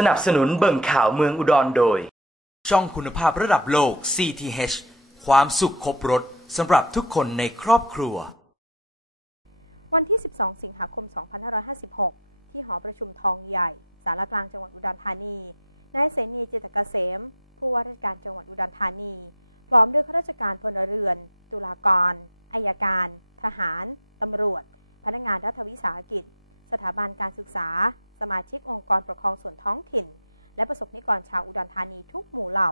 สนับสนุนเบิ่งข่าวเมืองอุดรโดย ช่องคุณภาพระดับโลก CTH ความสุขครบรถสำหรับทุกคนในครอบครัว วันที่ 12 สิงหาคม 2556 ที่หอประชุมทองใหญ่ สารกลางจังหวัดอุดรธานี นายเสนีจิตรเกษม ผู้ว่าราชการจังหวัดอุดรธานี พร้อมด้วยข้าราชการพลเรือน ตุลากรอายการ ทหาร ตำรวจ พนักงานรัฐวิสาหกิจ สถาบันการศึกษา สมาชิกองค์กรปกครองส่วนท้องถิ่น และประสบนิกรชาวอุดรธานีทุกหมู่เหล่า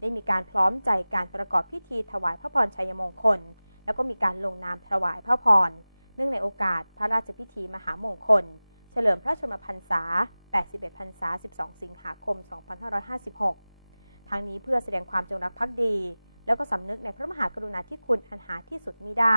ได้มีการพร้อมใจการประกอบพิธีถวายพระพรชัยมงคล แล้วก็มีการลงนามถวายพระพร เนื่องในโอกาสพระราชพิธีมหามงคล เฉลิมพระชนมพรรษา 81 พรรษา 12 สิงหาคม 2556 ทั้งนี้เพื่อแสดงความจงรักภักดี แล้วก็สำนึกในพระมหากรุณาธิคุณอันหาที่สุดมิได้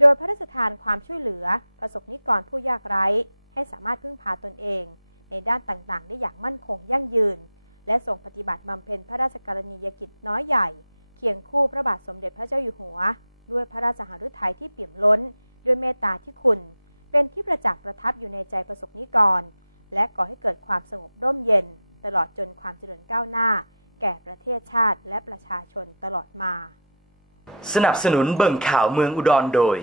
โดยพระราชทานความช่วยเหลือ ประสบนิกรผู้ยากไร้ ให้สามารถพึ่งพาตนเอง ในด้านต่างๆ ได้อย่างมั่นคงยั่งยืน และทรงปฏิบัติบำเพ็ญพระราชกรณียกิจน้อยใหญ่ เคียงคู่พระบาทสมเด็จพระเจ้าอยู่หัว ด้วยพระราชหฤทัยที่เปี่ยมล้น ด้วยเมตตาที่คุณ เป็นที่ประจักษ์ประทับอยู่ในใจประสบนิกร และก่อให้เกิดความสงบร่มเย็น ตลอดจนความเจริญก้าวหน้า แก่ประเทศชาติและประชาชนตลอดมา สนับสนุนเบิ่งข่าวเมืองอุดรโดย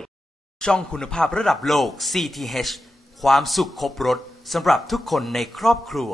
ช่องคุณภาพระดับโลก CTH ความสุขครบรถสำหรับทุกคนในครอบครัว